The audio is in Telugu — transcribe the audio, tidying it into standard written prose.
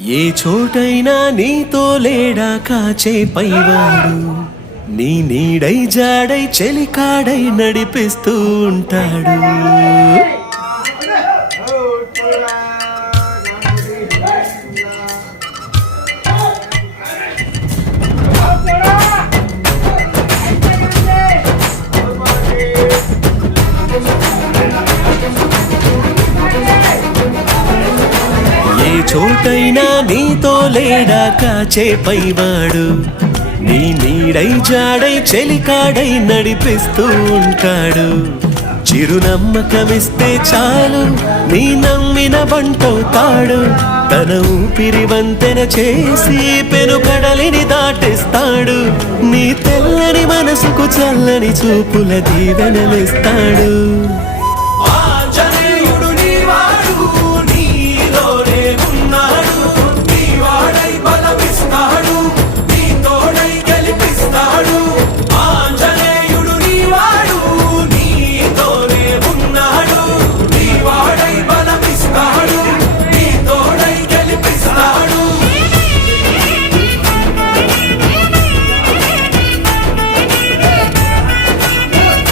ఏ చోటైనా నీతో లేడా కాచే పైవాడు, నీ నీడై జాడై చెలికాడై నడిపిస్తూ ఉంటాడు. ఏ చోటైనా నీతో లేడా కాచే పైవాడు, నీ నీడై జాడై చెలికాడై నడిపిస్తూ ఉంటాడు. చిరునమ్మకమిస్తే చాలు నీ నమ్మిన బంటవుతాడు. తన ఊపిరి వంతెన చేసి పెనుకడలిని దాటిస్తాడు. నీ తెల్లని మనసుకు చల్లని చూపుల దీవెనలిస్తాడు.